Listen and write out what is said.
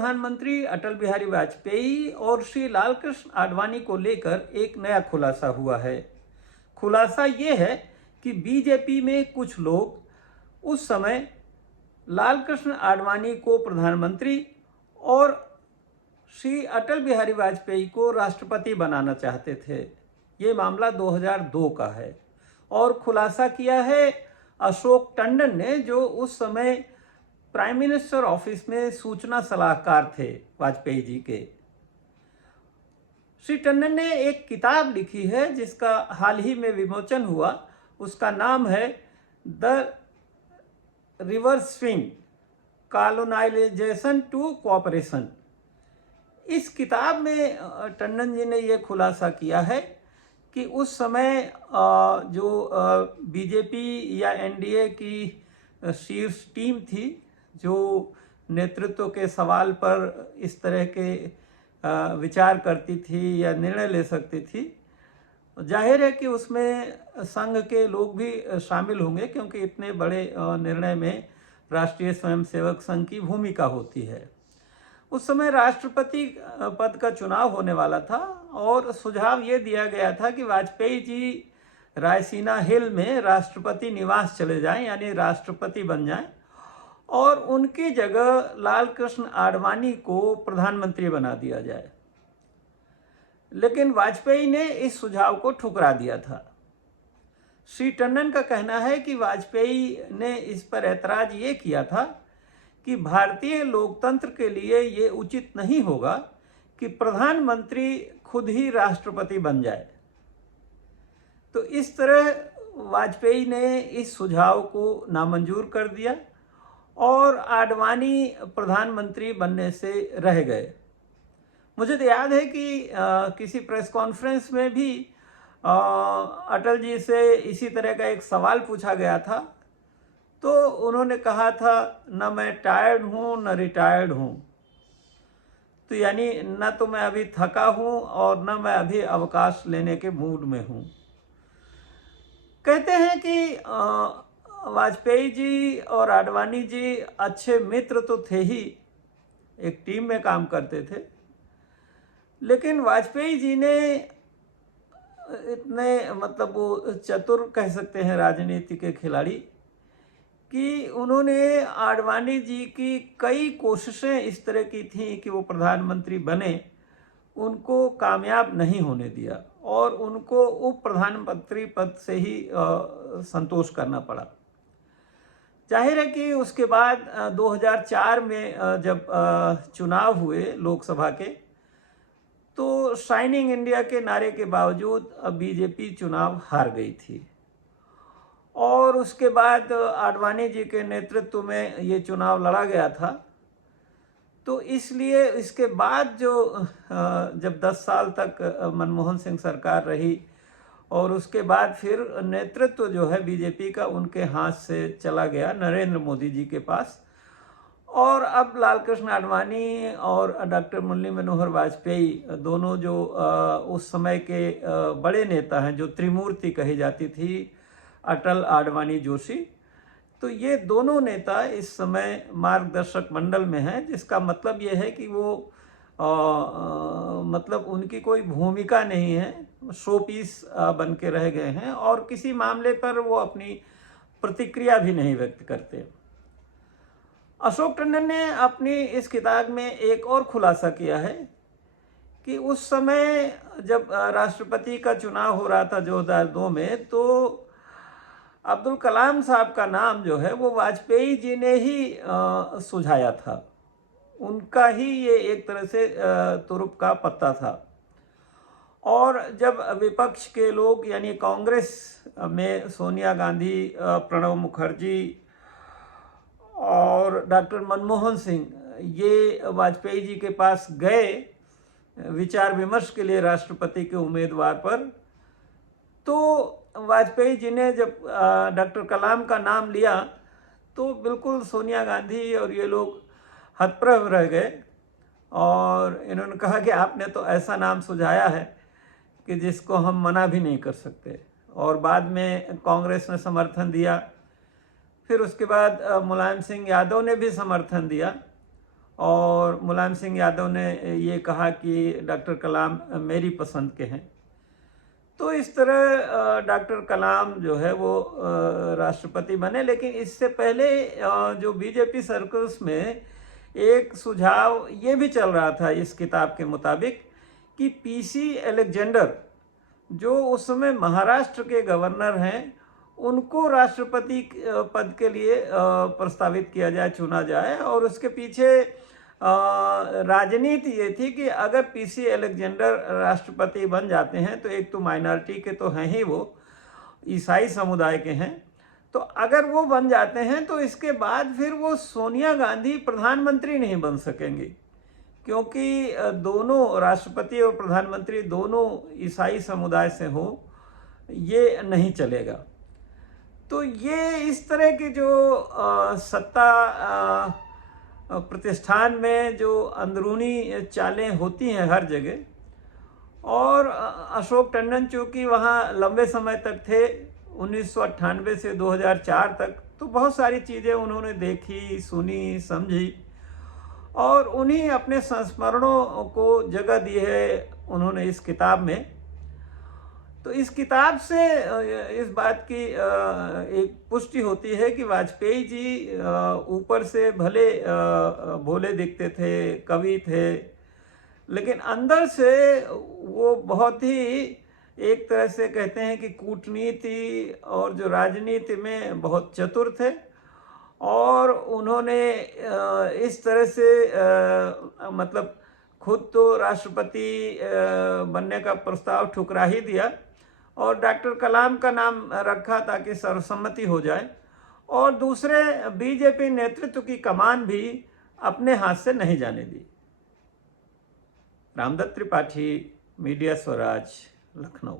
प्रधानमंत्री अटल बिहारी वाजपेयी और श्री लालकृष्ण आडवाणी को लेकर एक नया खुलासा हुआ है। खुलासा ये है कि बीजेपी में कुछ लोग उस समय लालकृष्ण आडवाणी को प्रधानमंत्री और श्री अटल बिहारी वाजपेयी को राष्ट्रपति बनाना चाहते थे। ये मामला 2002 का है और खुलासा किया है अशोक टंडन ने, जो उस समय प्राइम मिनिस्टर ऑफिस में सूचना सलाहकार थे वाजपेयी जी के। श्री टंडन ने एक किताब लिखी है जिसका हाल ही में विमोचन हुआ। उसका नाम है the reverse swing, colonization to cooperation. इस किताब में टंडन जी ने यह खुलासा किया है कि उस समय जो बीजेपी या एनडीए की शीर्ष टीम थी, जो नेतृत्व के सवाल पर इस तरह के विचार करती थी या निर्णय ले सकती थी, जाहिर है कि उसमें संघ के लोग भी शामिल होंगे, क्योंकि इतने बड़े निर्णय में राष्ट्रीय स्वयंसेवक संघ की भूमिका होती है। उस समय राष्ट्रपति पद का चुनाव होने वाला था और सुझाव ये दिया गया था कि वाजपेयी जी रायसीना हिल में राष्ट्रपति निवास चले जाएं, यानी राष्ट्रपति बन जाएं, और उनकी जगह लालकृष्ण आडवाणी को प्रधानमंत्री बना दिया जाए। लेकिन वाजपेयी ने इस सुझाव को ठुकरा दिया था। श्री टंडन का कहना है कि वाजपेयी ने इस पर ऐतराज ये किया था कि भारतीय लोकतंत्र के लिए ये उचित नहीं होगा कि प्रधानमंत्री खुद ही राष्ट्रपति बन जाए। तो इस तरह वाजपेयी ने इस सुझाव को नामंजूर कर दिया और आडवाणी प्रधानमंत्री बनने से रह गए। मुझे तो याद है कि किसी प्रेस कॉन्फ्रेंस में भी अटल जी से इसी तरह का एक सवाल पूछा गया था, तो उन्होंने कहा था, न मैं टायर्ड हूँ न रिटायर्ड हूँ। तो यानी न तो मैं अभी थका हूँ और न मैं अभी अवकाश लेने के मूड में हूँ। कहते हैं कि वाजपेयी जी और आडवाणी जी अच्छे मित्र तो थे ही, एक टीम में काम करते थे, लेकिन वाजपेयी जी ने इतने मतलब वो चतुर कह सकते हैं राजनीति के खिलाड़ी कि उन्होंने आडवाणी जी की कई कोशिशें इस तरह की थी कि वो प्रधानमंत्री बने, उनको कामयाब नहीं होने दिया और उनको उप प्रधानमंत्री पद से ही संतोष करना पड़ा। जाहिर है कि उसके बाद 2004 में जब चुनाव हुए लोकसभा के, तो शाइनिंग इंडिया के नारे के बावजूद बीजेपी चुनाव हार गई थी और उसके बाद आडवाणी जी के नेतृत्व में ये चुनाव लड़ा गया था। तो इसलिए इसके बाद जो जब 10 साल तक मनमोहन सिंह सरकार रही और उसके बाद फिर नेतृत्व जो है बीजेपी का उनके हाथ से चला गया नरेंद्र मोदी जी के पास, और अब लालकृष्ण आडवाणी और डॉक्टर मुरली मनोहर वाजपेयी दोनों जो उस समय के बड़े नेता हैं, जो त्रिमूर्ति कही जाती थी, अटल, आडवाणी, जोशी, तो ये दोनों नेता इस समय मार्गदर्शक मंडल में हैं, जिसका मतलब ये है कि वो मतलब उनकी कोई भूमिका नहीं है, शो पीस बन के रह गए हैं और किसी मामले पर वो अपनी प्रतिक्रिया भी नहीं व्यक्त करते। अशोक टंडन ने अपनी इस किताब में एक और खुलासा किया है कि उस समय जब राष्ट्रपति का चुनाव हो रहा था 2002 में, तो अब्दुल कलाम साहब का नाम जो है वो वाजपेयी जी ने ही सुझाया था। उनका ही ये एक तरह से तुरुप का पत्ता था। और जब विपक्ष के लोग यानी कांग्रेस में सोनिया गांधी, प्रणब मुखर्जी और डॉक्टर मनमोहन सिंह ये वाजपेयी जी के पास गए विचार विमर्श के लिए राष्ट्रपति के उम्मीदवार पर, तो वाजपेयी जी ने जब डॉक्टर कलाम का नाम लिया तो बिल्कुल सोनिया गांधी और ये लोग हतप्रभ रह गए और इन्होंने कहा कि आपने तो ऐसा नाम सुझाया है कि जिसको हम मना भी नहीं कर सकते। और बाद में कांग्रेस ने समर्थन दिया, फिर उसके बाद मुलायम सिंह यादव ने भी समर्थन दिया और मुलायम सिंह यादव ने ये कहा कि डॉक्टर कलाम मेरी पसंद के हैं। तो इस तरह डॉक्टर कलाम जो है वो राष्ट्रपति बने। लेकिन इससे पहले जो बीजेपी सर्कल्स में एक सुझाव ये भी चल रहा था इस किताब के मुताबिक कि पीसी अलेक्जेंडर जो उस समय महाराष्ट्र के गवर्नर हैं, उनको राष्ट्रपति पद के लिए प्रस्तावित किया जाए, चुना जाए। और उसके पीछे राजनीति ये थी कि अगर पीसी अलेक्जेंडर राष्ट्रपति बन जाते हैं तो एक तो माइनॉरिटी के तो हैं ही, वो ईसाई समुदाय के हैं, तो अगर वो बन जाते हैं तो इसके बाद फिर वो सोनिया गांधी प्रधानमंत्री नहीं बन सकेंगी, क्योंकि दोनों राष्ट्रपति और प्रधानमंत्री दोनों ईसाई समुदाय से हो, ये नहीं चलेगा। तो ये इस तरह की जो सत्ता प्रतिष्ठान में जो अंदरूनी चालें होती हैं हर जगह, और अशोक टंडन चूँकि वहाँ लंबे समय तक थे, 1998 से 2004 तक, तो बहुत सारी चीज़ें उन्होंने देखी, सुनी, समझी, और उन्हीं अपने संस्मरणों को जगह दी है उन्होंने इस किताब में। तो इस किताब से इस बात की एक पुष्टि होती है कि वाजपेयी जी ऊपर से भले भोले दिखते थे, कवि थे, लेकिन अंदर से वो बहुत ही, एक तरह से कहते हैं कि कूटनीति और जो राजनीति में बहुत चतुर थे। और उन्होंने इस तरह से मतलब खुद तो राष्ट्रपति बनने का प्रस्ताव ठुकरा ही दिया, और डॉक्टर कलाम का नाम रखा ताकि सर्वसम्मति हो जाए, और दूसरे बीजेपी नेतृत्व की कमान भी अपने हाथ से नहीं जाने दी। रामदत्त त्रिपाठी, मीडिया स्वराज, लखनऊ।